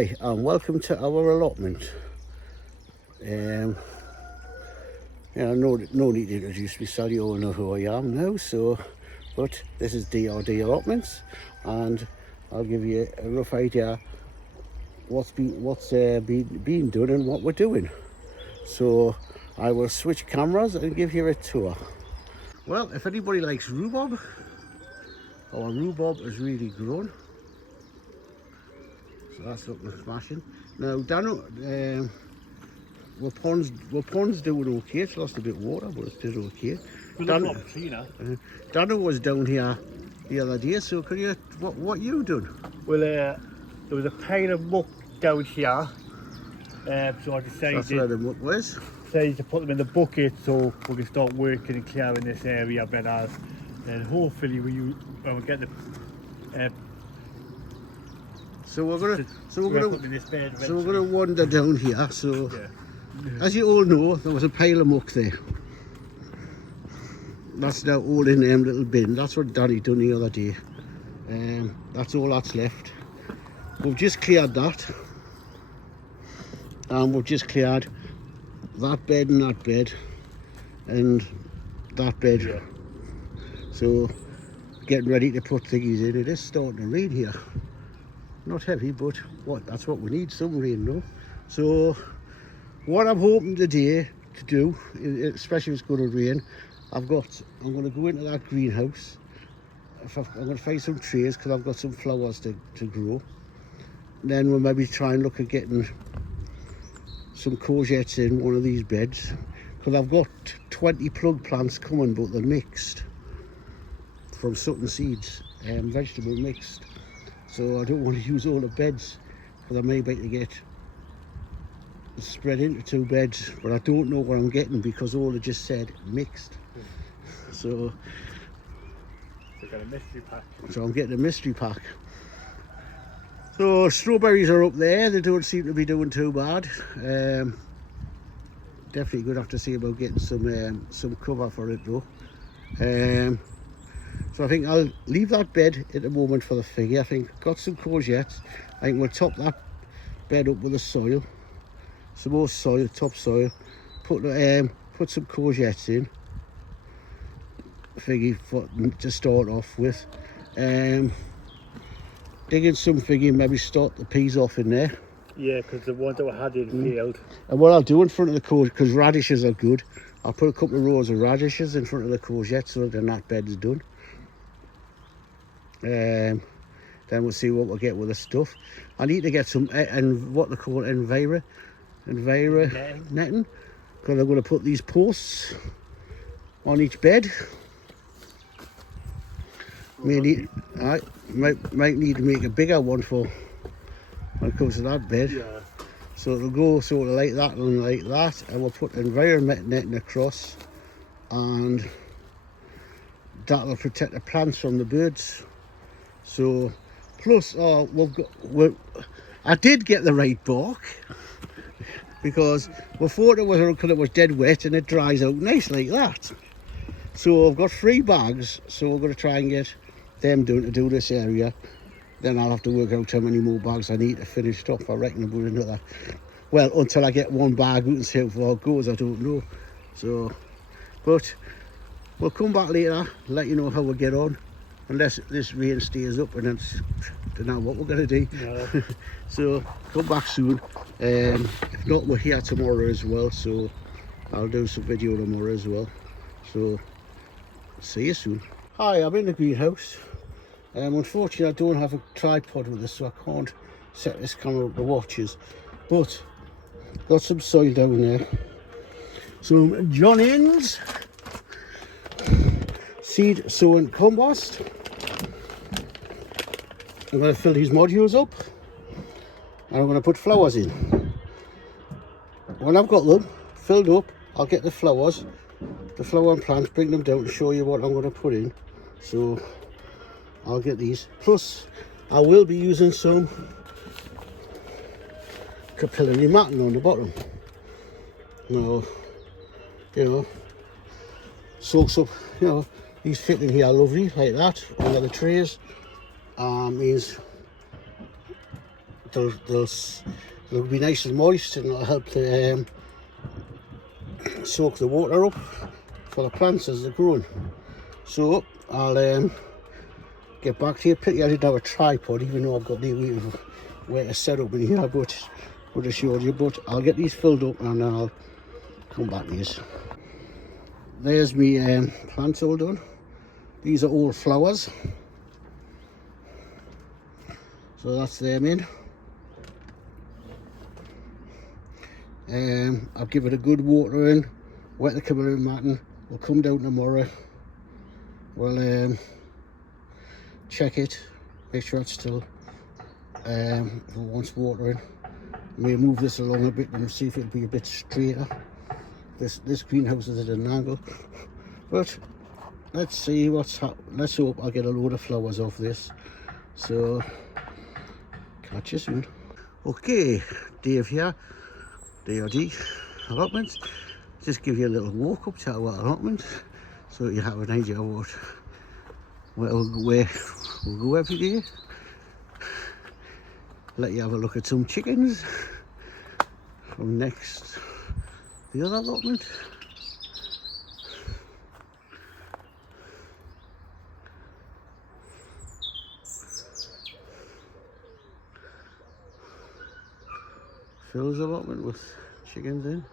Hi, and welcome to our allotment. No need to introduce myself, you all know who I am now, but this is DRD Allotments, and I'll give you a rough idea what's been done and what we're doing. So I will switch cameras and give you a tour. Well, if anybody likes rhubarb, our rhubarb has really grown. So that's looking smashing. Now, Dano, we're ponds doing okay. It's lost a bit of water, but it's did okay. Dano was down here the other day. So, can you what you done? Well, there was a pile of muck down here, so I decided. That's where the muck was. Decided to put them in the bucket so we can start working and clearing this area better, and hopefully we'll get the. So we're gonna wander down here. So, as you all know, there was a pile of muck there. That's now all in them little bin. That's what Danny done the other day. That's all that's left. We've just cleared that, and we've just cleared that bed and that bed and that bed. Yeah. So, getting ready to put things in. It is starting to rain here. Not heavy, but that's what we need, some rain though. So what I'm hoping today to do, especially if it's going to rain, I'm going to go into that greenhouse. I'm going to find some trays because I've got some flowers to grow. And then we'll maybe try and look at getting some courgettes in one of these beds, because I've got 20 plug plants coming, but they're mixed from Sutton Seeds, vegetable mixed. So I don't want to use all the beds, because I may be able to get spread into 2 beds, but I don't know what I'm getting because all they just said mixed. So Got a mystery pack. So I'm getting a mystery pack. So strawberries are up there. They don't seem to be doing too bad. Definitely going to have to see about getting some cover for it though. So I think I'll leave that bed at the moment for the figure. I think I've got some courgettes. I think we'll top that bed up with the soil, some more soil, topsoil. Put some courgettes in, figgy to start off with. Dig in some figgy, maybe start the peas off in there. Yeah, because the ones that we had in field. And what I'll do in front of the courgette, because radishes are good, I'll put a couple of rows of radishes in front of the courgettes so then that bed's done. Then we'll see what we'll get with the stuff. I need to get some and what they call envira netting, because I'm going to put these posts on each bed. Might need to make a bigger one for when it comes to that bed. Yeah. So it'll go sort of like that and like that, and we'll put environment netting across, and that'll protect the plants from the birds. So, plus, I did get the right bark, because we thought it was dead wet and it dries out nice like that. So I've got 3 bags, so we're going to try and get them done to do this area. Then I'll have to work out how many more bags I need to finish it off. I reckon about another, well, until I get 1 bag, we can see how far it goes, I don't know. So, but we'll come back later, let you know how we get on. Unless this rain stays up, and I don't know what we're going to do. No. So come back soon. If not, we're here tomorrow as well, so I'll do some video tomorrow as well. So see you soon. Hi, I'm in the greenhouse. Unfortunately I don't have a tripod with us, so I can't set this camera up to watches, but got some soil down there, some John Innes seed sown compost. I'm going to fill these modules up, and I'm going to put flowers in. When I've got them filled up, I'll get the flowers, the flower and plants, bring them down to show you what I'm going to put in. So I'll get these. Plus, I will be using some capillary matting on the bottom. Now, soaks up, these fit in here lovely like that under the trays. Means they'll be nice and moist, and it'll help to soak the water up for the plants as they're growing. So I'll get back to you. Pity I didn't have a tripod, even though I've got the way to set up in here, but would have showed you. But I'll get these filled up and I'll come back to you. There's me plants all done. These are all flowers, so that's them in. I'll give it a good watering, wet the covering matting. We'll come down tomorrow. We'll check it, make sure it's still wants watering. May move this along a bit and see if it'll be a bit straighter. This greenhouse is at an angle, but let's see what's happening. Let's hope I get a load of flowers off this. So catch you soon. Okay, Dave here, DOD allotments. Just give you a little walk up to our allotment so you have an idea of where we'll go every day. Let you have a look at some chickens from the other allotment. Phil's allotment with chickens in.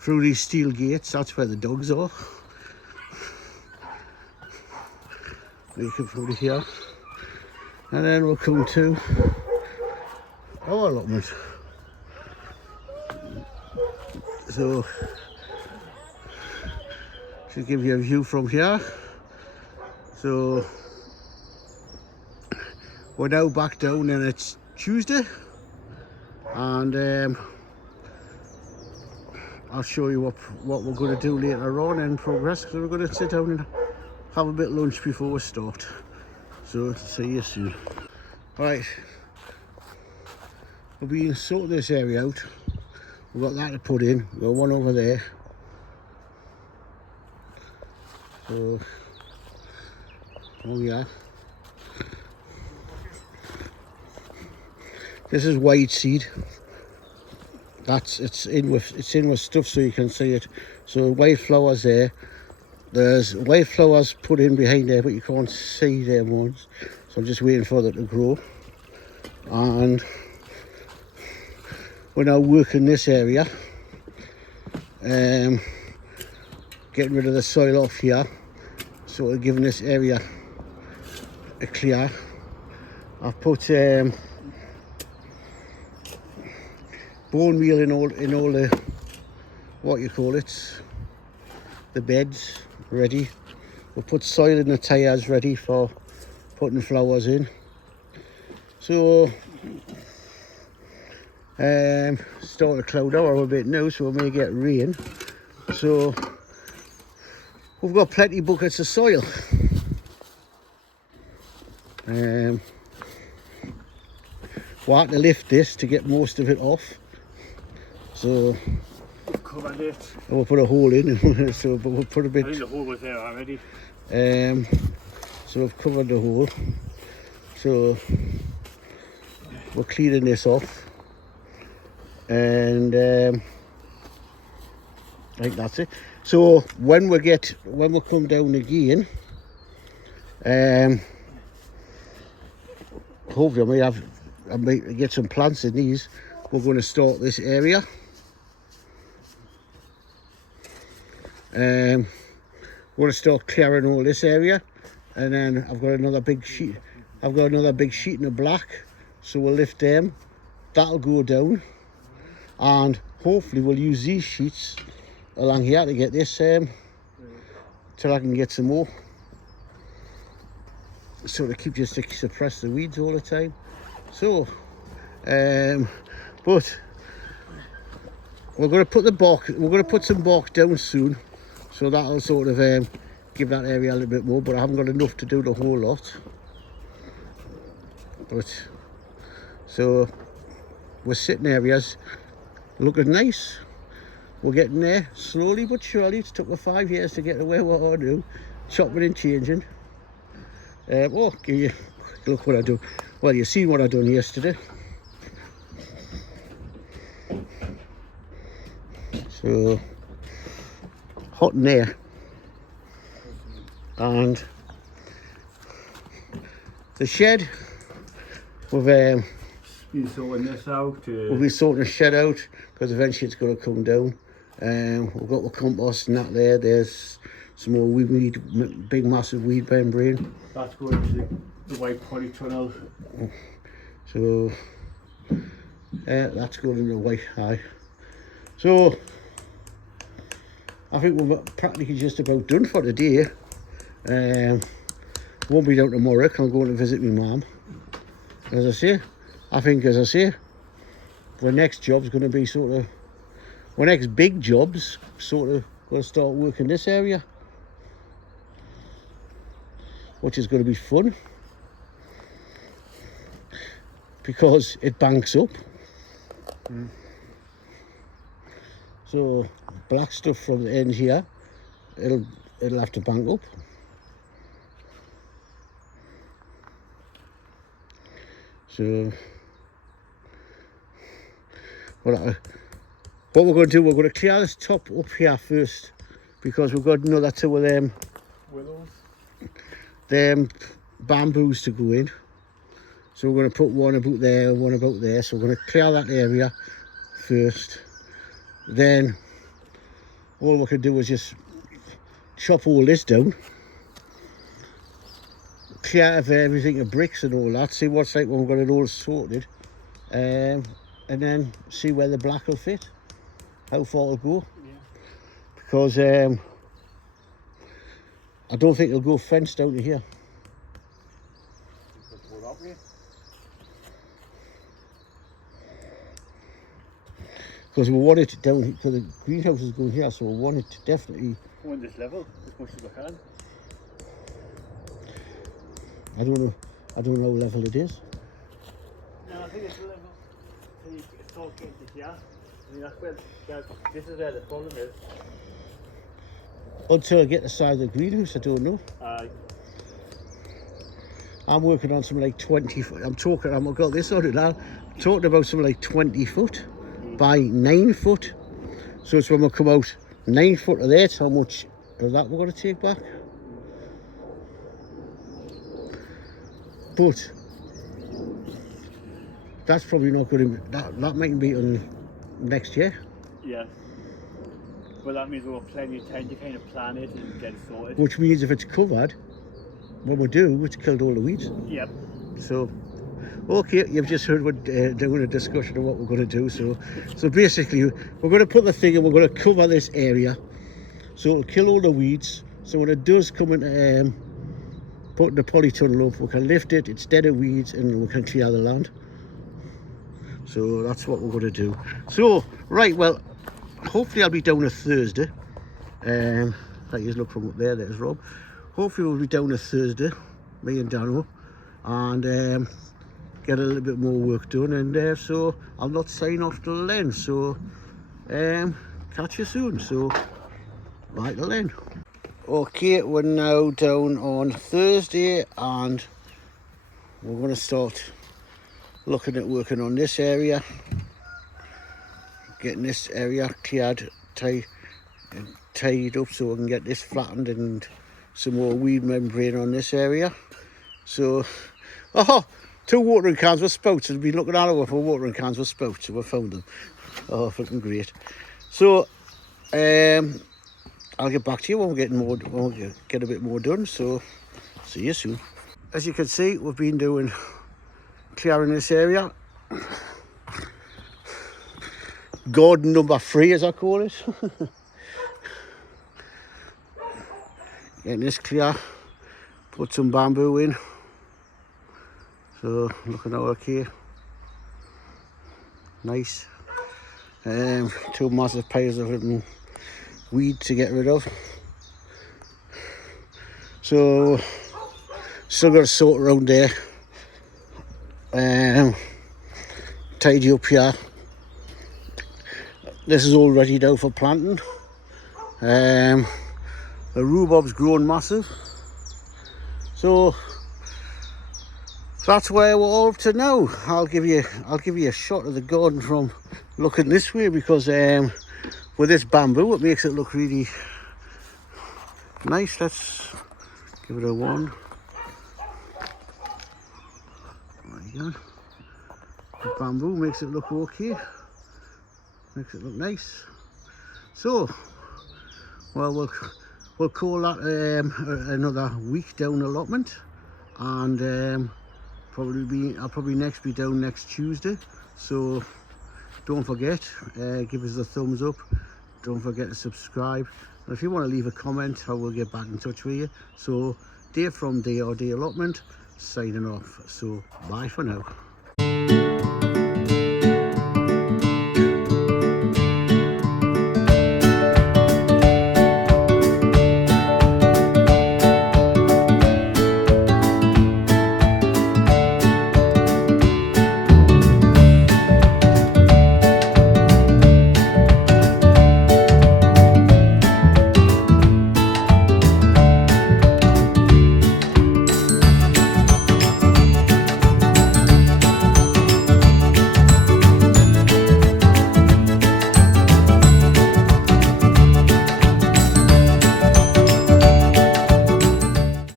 Through these steel gates, that's where the dogs are. You can probably hear. And then we'll come to our allotment. So, should give you a view from here. So, we're now back down and it's Tuesday. And I'll show you what we're going to do later on in progress, because we're going to sit down and have a bit of lunch before we start. So see you soon. Right, we've been sorting this area out. We've got that to put in. We've got one over there. So, oh yeah. This is white seed. It's in with stuff so you can see it. So white flowers there. There's white flowers put in behind there, but you can't see them ones. So I'm just waiting for them to grow. And we're now working this area, getting rid of the soil off here, so we're giving this area a clear. I've put bone meal in all the, what you call it, the beds ready. We'll put soil in the tyres ready for putting flowers in. So starting to cloud over a bit now, so we may get rain. So we've got plenty of buckets of soil. We'll have to lift this to get most of it off. So covered it. We'll put a hole in. So, but we'll put a bit. I think the hole was there already. So we've covered the hole. So we're cleaning this off, and I think that's it. So when we come down again, hopefully I might get some plants in these. We're going to start this area. We're going to start clearing all this area, and then I've got another big sheet. I've got another big sheet in the black, so we'll lift them. That'll go down, and hopefully we'll use these sheets along here to get this till I can get some more. So to keep just to suppress the weeds all the time. So, but we're going to put the bark. We're going to put some bark down soon. So that'll sort of give that area a little bit more, but I haven't got enough to do the whole lot. But so we're sitting areas looking nice. we're getting there slowly but surely. It's took me 5 years to get to where we are now, chopping and changing. Oh, look what I do. Well, you seen what I done yesterday. So hot in there, and the shed we've been sorting this out. we'll be sorting the shed out because eventually it's going to come down. We've got the compost and that there. There's some more weed, big massive weed membrane. That's going to the white polytunnel. So that's going in the white high. So I think we're practically just about done for today. Won't be down tomorrow. I'm going to visit my mum. As I say, the next job's going to be the next big job's going to start working this area, which is going to be fun because it banks up. So black stuff from the end here, it'll have to bank up. So what we're going to do, we're going to clear this top up here first because we've got another 2 of them willows, them bamboos to go in. So we're going to put one about there, one about there. So we're going to clear that area first. Then all we can do is just chop all this down, clear of everything, the bricks and all that, see what's like when we've got it all sorted, and then see where the black will fit, how far it'll go. yeah. Because I don't think it'll go fenced out of here. Because we want it down, because the greenhouse is going here, so we want it to definitely go on this level as much as we can. I don't know how level it is. No, I think it's level. So it's all getting to here. I mean, this is where the problem is. Until I get the side of the greenhouse, I don't know. I'm working on something like 20 foot. I've got this on it now. I'm talking about something like 20 foot by 9 foot. So it's when we come out 9 foot of that, how much of that we're going to take back. But that's probably not going to, that might be until next year. Yeah. Well, that means we've got plenty of time to kind of plan it and get it sorted. Which means if it's covered, when we do, it's killed all the weeds. Yep. So, okay, you've just heard we're doing a discussion of what we're going to do. So basically, we're going to put the thing and we're going to cover this area, so it'll kill all the weeds. So when it does come into putting the polytunnel up, we can lift it, it's dead of weeds, and we can clear the land. So that's what we're going to do. So, right, well, hopefully I'll be down on Thursday. Like you look from up there, there's Rob. Hopefully we'll be down on Thursday, me and Dano, and get a little bit more work done, and so I'll not sign off till then. So catch you soon. So bye till then. Okay, we're now down on Thursday, and we're going to start looking at working on this area, getting this area cleared, tied up so we can get this flattened, and some more weed membrane on this area. So, 2 watering cans with spouts. I've been looking all over for watering cans with spouts, so we found them. Oh, fucking great. So, I'll get back to you when we get a bit more done. So, see you soon. As you can see, we've been doing clearing this area. Garden number 3, as I call it. Getting this clear, put some bamboo in. So looking okay, nice. 2 massive piles of it, weed to get rid of. So still got to sort around there. Tidy up here. this is all ready now for planting. The rhubarb's grown massive. So that's where we're all up to now. I'll give you a shot of the garden from looking this way, because with this bamboo it makes it look really nice. Let's give it a one. There you go. The bamboo makes it look okay, makes it look nice. So, well, we'll call that another week down allotment, and I'll probably next be down next Tuesday. So don't forget, give us a thumbs up, don't forget to subscribe, and if you want to leave a comment, I will get back in touch with you. So Dave from DRD Allotment signing off. So bye for now.